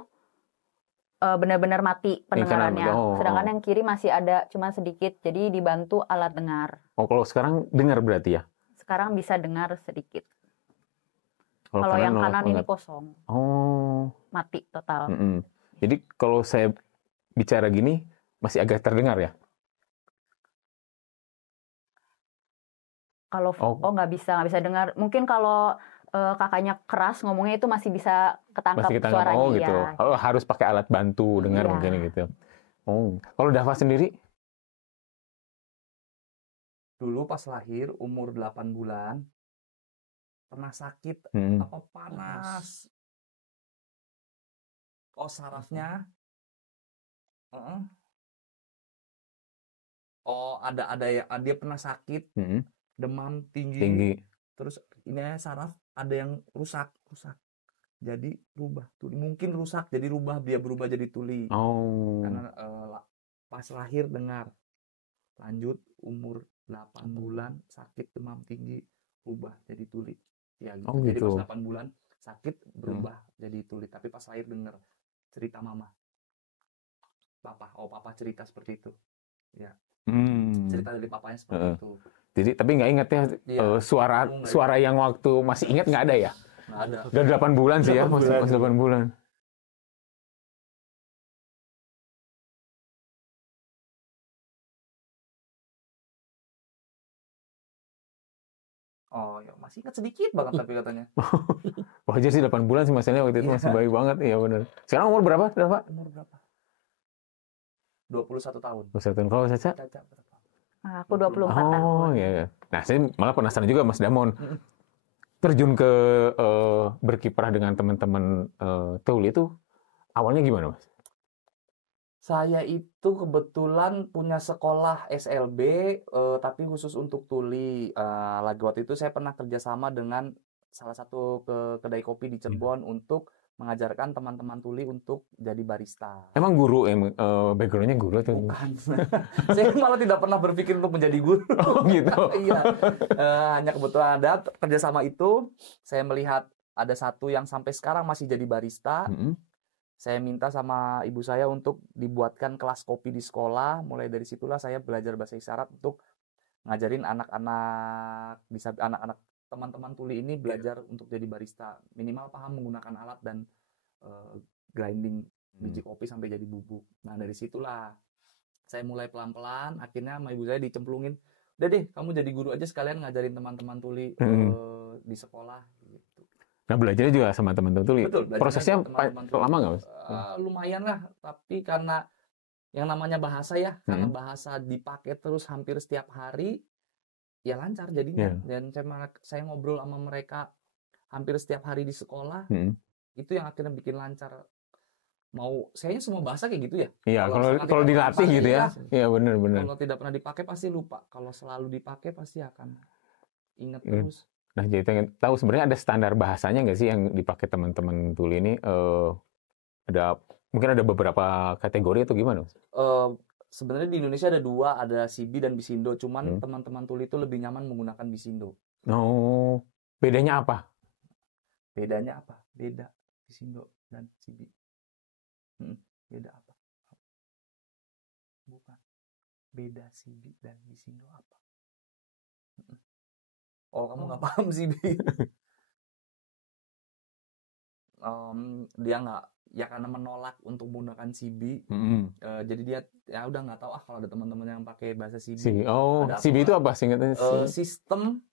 benar-benar mati pendengarannya. Sedangkan yang kiri masih ada, cuma sedikit. Jadi dibantu alat dengar. Oh, kalau sekarang dengar berarti ya? Sekarang bisa dengar sedikit. Kalau yang kanan ini kosong. Mati total. Jadi kalau saya bicara gini, masih agak terdengar ya? Kalau nggak bisa dengar. Mungkin kalau kakaknya keras ngomongnya itu masih bisa ketangkap suaranya. Oh gitu. Ya. Harus pakai alat bantu dengar mungkin gitu. Kalau Dava sendiri? Dulu pas lahir umur 8 bulan pernah sakit apa panas. Sarafnya ada ya, dia pernah sakit. Demam tinggi. Terus ini saraf ada yang rusak. Jadi mungkin rusak jadi dia berubah jadi tuli. Karena pas lahir dengar. Lanjut umur 8 bulan sakit demam tinggi berubah jadi tuli. Ya gitu. Jadi pas 8 bulan sakit berubah jadi tuli, tapi pas lahir dengar cerita mama. Papa cerita seperti itu. Ya. Cerita dari papanya seperti itu. Jadi tapi nggak ingat ya, suara yang waktu masih ingat nggak ada ya? Nggak ada. Udah 8 bulan sih ya, masih 8 bulan. Ya masih ingat sedikit banget tapi katanya. Wajar sih 8 bulan sih masanya waktu itu masih bayi banget, ya benar. Sekarang umur berapa, Pak? Umur berapa? 21 tahun. 21 tahun. Kalau Caca? Caca berapa? Aku 24 tahun. Oh iya. Nah, saya malah penasaran juga Mas Damon. Terjun ke berkiprah dengan teman-teman tuli itu awalnya gimana, Mas? Saya itu kebetulan punya sekolah SLB, tapi khusus untuk tuli. Lagi waktu itu saya pernah kerjasama dengan salah satu kedai kopi di Cirebon untuk mengajarkan teman-teman tuli untuk jadi barista. Emang guru, background-nya guru tuh? Bukan. Saya malah tidak pernah berpikir untuk menjadi guru. Oh gitu? Iya. Hanya kebetulan ada kerjasama itu, saya melihat ada satu yang sampai sekarang masih jadi barista. Saya minta sama ibu saya untuk dibuatkan kelas kopi di sekolah. Mulai dari situlah saya belajar bahasa isyarat untuk ngajarin anak-anak teman-teman tuli ini belajar untuk jadi barista. Minimal paham menggunakan alat dan grinding biji kopi sampai jadi bubuk. Nah, dari situlah saya mulai pelan-pelan. Akhirnya sama ibu saya dicemplungin, udah deh, kamu jadi guru aja sekalian ngajarin teman-teman tuli di sekolah. Gitu. Nah, belajarnya juga sama teman-teman tuli. Betul, prosesnya lama nggak, Mas? Lumayan lah, tapi karena yang namanya bahasa ya, karena bahasa dipakai terus hampir setiap hari, ya lancar jadinya. Dan saya ngobrol sama mereka hampir setiap hari di sekolah, itu yang akhirnya bikin lancar. Sayanya semua bahasa kayak gitu ya. Iya, kalau dilatih gitu ya. Iya, benar. Kalau tidak pernah dipakai pasti lupa. Kalau selalu dipakai pasti akan ingat terus. Nah, jadi pengen tahu sebenarnya ada standar bahasanya nggak sih yang dipakai teman-teman tuli ini? Mungkin ada beberapa kategori atau gimana? Sebenarnya di Indonesia ada 2, ada Sibi dan Bisindo. Cuman teman-teman tuli itu lebih nyaman menggunakan Bisindo. Oh, bedanya apa? Bedanya apa? Beda Bisindo dan Sibi. Beda apa? Bukan. Beda Sibi dan Bisindo apa? Oh, kamu nggak paham Sibi? Dia nggak, ya karena menolak untuk menggunakan CB, jadi dia ya udah nggak tahu kalau ada teman-teman yang pakai bahasa CB. CB itu apa singkatnya? Sistem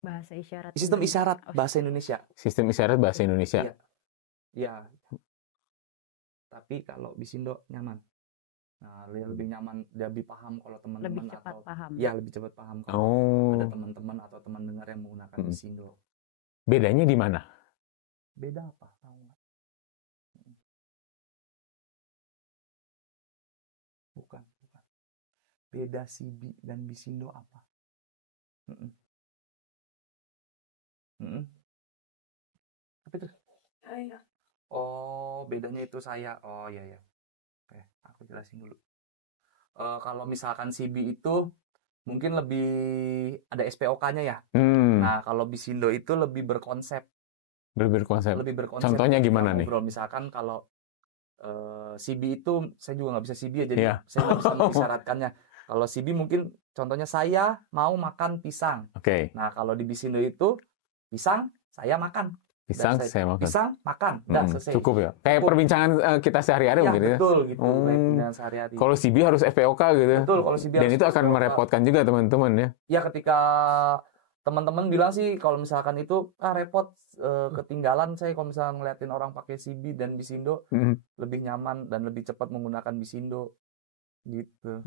bahasa isyarat. Sistem isyarat bahasa Indonesia. Sistem isyarat bahasa Indonesia. Iya. Tapi kalau Bisindo nyaman. Nah, dia lebih nyaman, dia lebih paham kalau teman-teman lebih cepat paham. Ya, lebih cepat paham kalau ada teman-teman atau teman dengar yang menggunakan Bisindo. Bedanya di mana? Beda apa? Tahu nggak? Bukan. Beda Sibi dan Bisindo apa? Apa itu? Saya. Oh, bedanya itu saya. Oh, iya. Oke, aku jelasin dulu. Kalau misalkan Sibi itu mungkin lebih ada SPOK-nya ya. Nah, kalau Bisindo itu lebih berkonsep. Lebih berkonsep. Contohnya gimana nih? Misalkan kalau CB itu saya juga nggak bisa CB ya, jadi saya nggak bisa mengisyaratkannya. Kalau CB mungkin contohnya saya mau makan pisang. Oke. Nah, kalau di Bisindo itu pisang saya makan. Saya makan. Pisang makan. Selesai. Cukup ya. Kayak perbincangan kita sehari-hari mungkin ya. Betul gitu. Perbincangan sehari-hari. Kalau CB harus FPOK gitu. Betul, kalau CB dan itu akan merepotkan juga teman-teman ya. Ya, ketika teman-teman bilang sih kalau misalkan itu repot, ketinggalan saya kalau misalnya ngeliatin orang pakai CB dan Bisindo, lebih nyaman dan lebih cepat menggunakan Bisindo gitu.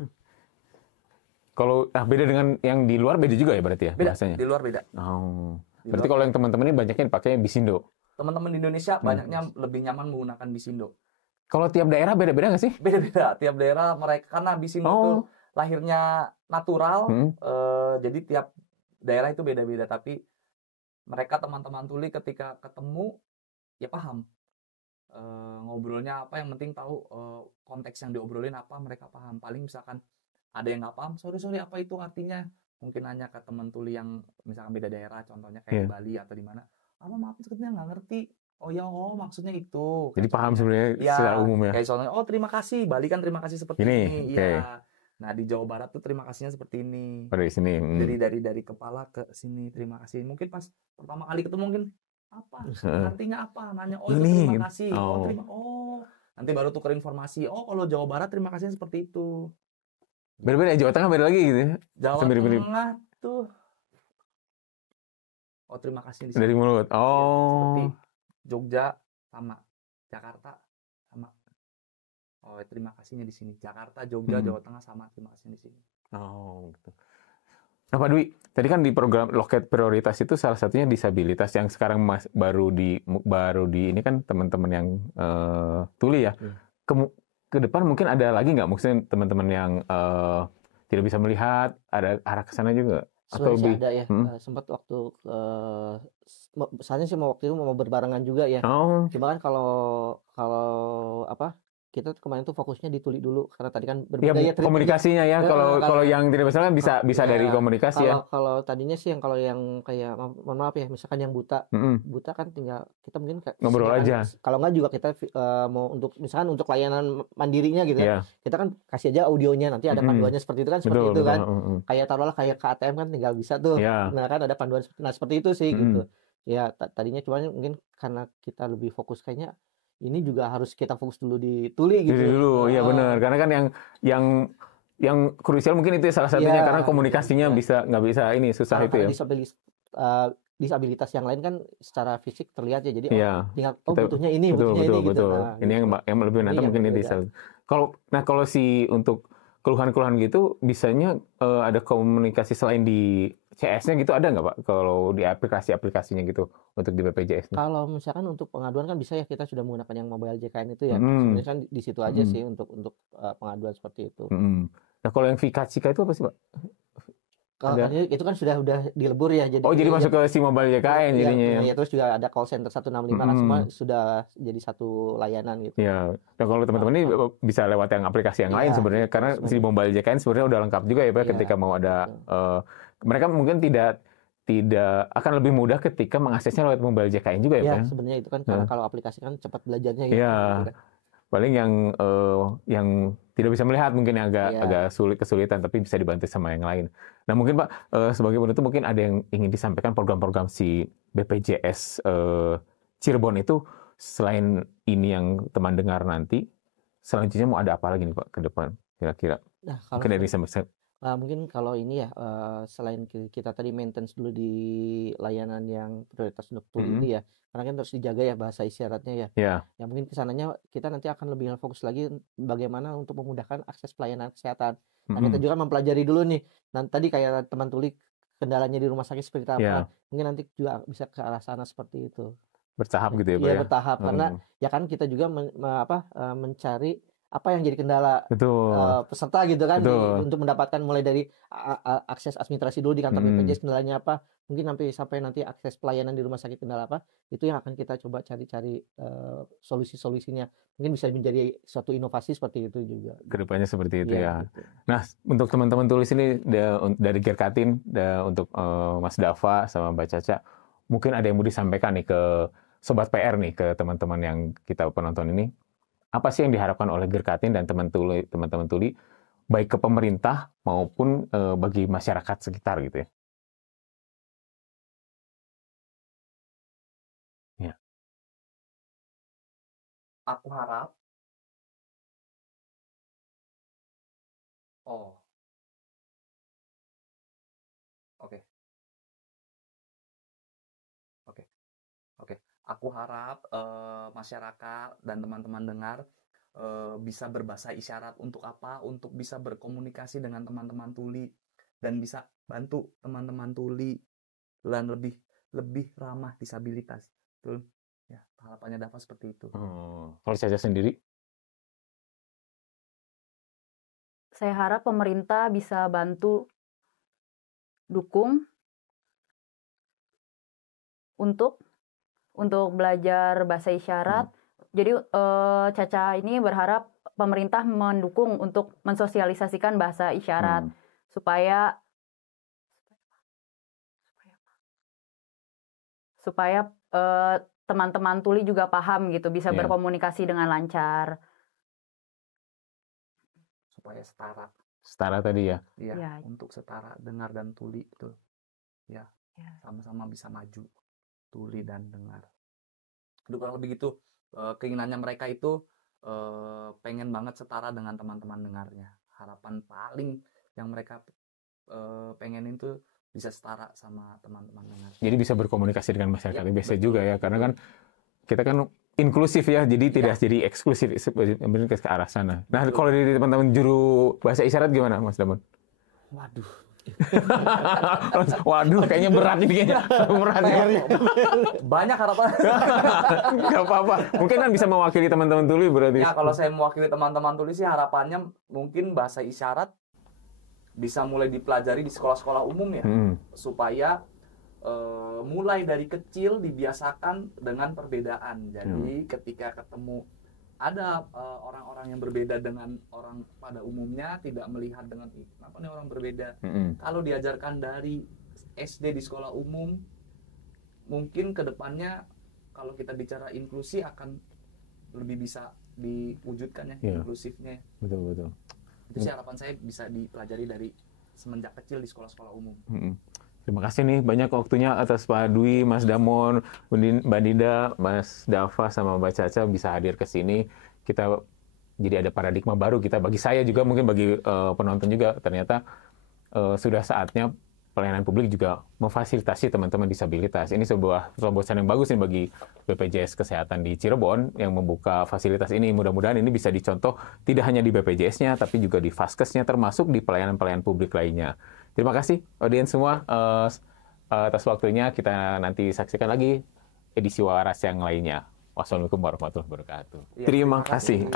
Kalau beda dengan yang di luar, beda juga ya berarti ya? Beda, bahasanya? di luar beda. Berarti kalau yang teman-teman ini banyaknya dipakai Bisindo? Teman-teman di Indonesia banyaknya lebih nyaman menggunakan Bisindo. Kalau tiap daerah beda-beda nggak sih? Beda-beda, tiap daerah mereka, karena Bisindo itu lahirnya natural, jadi tiap daerah itu beda-beda, tapi mereka teman-teman tuli ketika ketemu ya paham ngobrolnya apa, yang penting tahu konteks yang diobrolin apa, mereka paham. Paling misalkan ada yang nggak paham, sorry apa itu artinya, mungkin nanya ke teman tuli yang misalkan beda daerah, contohnya kayak Bali atau di mana, maaf sepertinya nggak ngerti. Maksudnya itu. Jadi paham sebenarnya secara umum ya. Kayak contohnya, terima kasih, Bali kan terima kasih seperti ini. Iya. Nah, di Jawa Barat tuh terima kasihnya seperti ini. Dari sini. Jadi dari kepala ke sini terima kasih. Mungkin pas pertama kali ketemu mungkin apa? Artinya apa? Nanya, ini. Terima kasih. Nanti baru tukar informasi. Kalau Jawa Barat terima kasihnya seperti itu. Beda-beda, Jawa Tengah beda lagi gitu ya. Jawa Tengah tuh terima kasih di sini. Dari mulut. Ya, seperti Jogja sama Jakarta sama. Terima kasihnya di sini. Jakarta, Jogja, Jawa Tengah sama terima kasihnya di sini. Gitu. Nah, Pak Dwi, tadi kan di program Loket Prioritas itu salah satunya disabilitas yang sekarang baru di ini kan teman-teman yang tuli ya. Ke depan mungkin ada lagi nggak? Maksudnya teman-teman yang tidak bisa melihat, ada arah ke sana juga? Atau Sebenarnya sih lebih? ada ya, sempat waktu misalnya sih waktu itu mau berbarengan juga ya. Oh, Cuma kan kalau kalau apa kita kemarin tuh fokusnya di tuli dulu karena tadi kan ya berbeda ya treatmentnya. komunikasinya ya. Kalau yang tidak masalah bisa Ya, dari komunikasi ya. Kalau tadinya sih kalau yang kayak mohon maaf ya, misalkan yang buta kan tinggal kita mungkin Ngobrol aja. Kalau nggak juga kita mau untuk misalkan untuk layanan mandirinya gitu ya. Kita kan kasih aja audionya, nanti ada panduannya seperti itu kan, seperti itu kan. Kayak taruhlah kayak KATM kan tinggal bisa tuh. Nah kan ada panduan seperti itu sih gitu. Ya tadinya cuma mungkin karena kita lebih fokus kayaknya ini juga harus kita fokus dulu di tuli gitu. Dulu, iya benar. Karena kan yang krusial mungkin itu salah satunya karena komunikasinya nggak bisa ini susah itu ya. Disabilitas yang lain kan secara fisik terlihat ya, jadi tinggal butuhnya ini, betul, butuhnya ini gitu. Nah, ini yang lebih nanti mungkin ini kalau si untuk keluhan-keluhan gitu bisanya ada komunikasi selain di CS-nya gitu ada nggak Pak? Kalau di aplikasinya gitu untuk di BPJS? Kalau misalkan untuk pengaduan kan bisa ya, kita sudah menggunakan yang mobile JKN itu ya. Sebenarnya kan di situ aja sih untuk pengaduan seperti itu. Nah kalau yang Vikacika itu apa sih Pak? Itu kan sudah dilebur ya. Jadi masuk ke si mobile JKN jadinya ya. Ya. Terus juga ada call center 165 kan semua sudah jadi satu layanan gitu. Ya. Nah kalau teman-teman ini bisa lewat yang aplikasi yang lain sebenarnya, karena si mobile JKN sebenarnya udah lengkap juga ya Pak ketika mau ada mereka mungkin tidak akan lebih mudah ketika mengaksesnya lewat mobile JKN juga ya Pak. Iya, sebenarnya itu kan karena kalau aplikasi kan cepat belajarnya gitu. Iya. Paling yang tidak bisa melihat mungkin agak kesulitan, tapi bisa dibantu sama yang lain. Nah mungkin Pak sebagai penutup mungkin ada yang ingin disampaikan program-program si BPJS Cirebon itu selain ini yang teman dengar nanti, selanjutnya mau ada apa lagi nih Pak ke depan kira-kira? Nah, kalau mungkin dari mungkin kalau ini ya selain kita tadi maintenance dulu di layanan yang prioritas untuk tuli ini ya, karena kan terus dijaga ya bahasa isyaratnya ya. Ya mungkin kesananya kita nanti akan lebih fokus lagi bagaimana untuk memudahkan akses pelayanan kesehatan. Nah kita juga mempelajari dulu nih. Nanti tadi kayak teman tuli kendalanya di rumah sakit seperti apa, mungkin nanti juga bisa ke arah sana seperti itu. Bertahap gitu ya Pak? Iya bertahap, karena ya kan kita juga mencari apa yang jadi kendala peserta gitu kan, untuk mendapatkan mulai dari akses administrasi dulu di kantor BPJS kendalanya apa, mungkin sampai nanti akses pelayanan di rumah sakit kendala apa, itu yang akan kita coba cari solusi-solusinya. Mungkin bisa menjadi suatu inovasi seperti itu juga. Kedepannya seperti itu ya. Gitu. Nah untuk teman-teman tulis ini dari Gerkatin untuk Mas Dava sama Mbak Caca, mungkin ada yang mau disampaikan nih ke Sobat PR nih, ke teman-teman yang kita penonton ini. Apa sih yang diharapkan oleh Gerkatin dan teman-teman tuli, baik ke pemerintah maupun bagi masyarakat sekitar gitu ya? Ya. Aku harap. Oke. Aku harap masyarakat dan teman-teman dengar bisa berbahasa isyarat untuk apa? Untuk bisa berkomunikasi dengan teman-teman tuli dan bisa bantu teman-teman tuli dan lebih ramah disabilitas. Betul? Ya, harapannya Dava seperti itu. Kalau Caca sendiri? Saya harap pemerintah bisa bantu dukung untuk belajar bahasa isyarat. Jadi Caca ini berharap pemerintah mendukung untuk mensosialisasikan bahasa isyarat supaya teman-teman tuli juga paham gitu, bisa berkomunikasi dengan lancar. Supaya setara. Setara tadi ya? Iya, untuk setara dengar dan tuli itu. Ya, sama-sama bisa maju. Tuli dan dengar. Kurang lebih gitu, keinginannya mereka itu pengen banget setara dengan teman-teman dengarnya. Harapan paling yang mereka pengenin tuh bisa setara sama teman-teman dengar. Jadi bisa berkomunikasi dengan masyarakat biasa juga ya, karena kan kita kan inklusif ya, jadi tidak jadi eksklusif, ke arah sana. Nah kalau dari teman-teman juru bahasa isyarat gimana Mas Damon? Waduh, kayaknya berat ini kayaknya. Berat ya. Banyak harapan. Gak apa-apa. Mungkin kan bisa mewakili teman-teman tuli berarti. Ya, kalau saya mewakili teman-teman tuli sih harapannya mungkin bahasa isyarat bisa mulai dipelajari di sekolah-sekolah umum ya, supaya mulai dari kecil dibiasakan dengan perbedaan. Jadi ketika ketemu ada orang-orang yang berbeda dengan orang pada umumnya, tidak melihat dengan kenapa nih orang berbeda. Kalau diajarkan dari SD di sekolah umum, mungkin kedepannya kalau kita bicara inklusi akan lebih bisa diwujudkan ya, inklusifnya. Betul. Itu sih harapan saya bisa dipelajari dari semenjak kecil di sekolah-sekolah umum. Terima kasih nih banyak waktunya atas Pak Dwi, Mas Damon, Mbak Dinda, Mas Dava, sama Mbak Caca bisa hadir ke sini. Kita jadi ada paradigma baru kita, bagi saya juga, mungkin bagi penonton juga, ternyata sudah saatnya pelayanan publik juga memfasilitasi teman-teman disabilitas. Ini sebuah terobosan yang bagus nih bagi BPJS Kesehatan di Cirebon yang membuka fasilitas ini. Mudah-mudahan ini bisa dicontoh tidak hanya di BPJS-nya, tapi juga di Vaskesnya, termasuk di pelayanan-pelayanan publik lainnya. Terima kasih audiens semua atas waktunya. Kita nanti saksikan lagi edisi Waras yang lainnya. Wassalamualaikum warahmatullahi wabarakatuh. Terima kasih.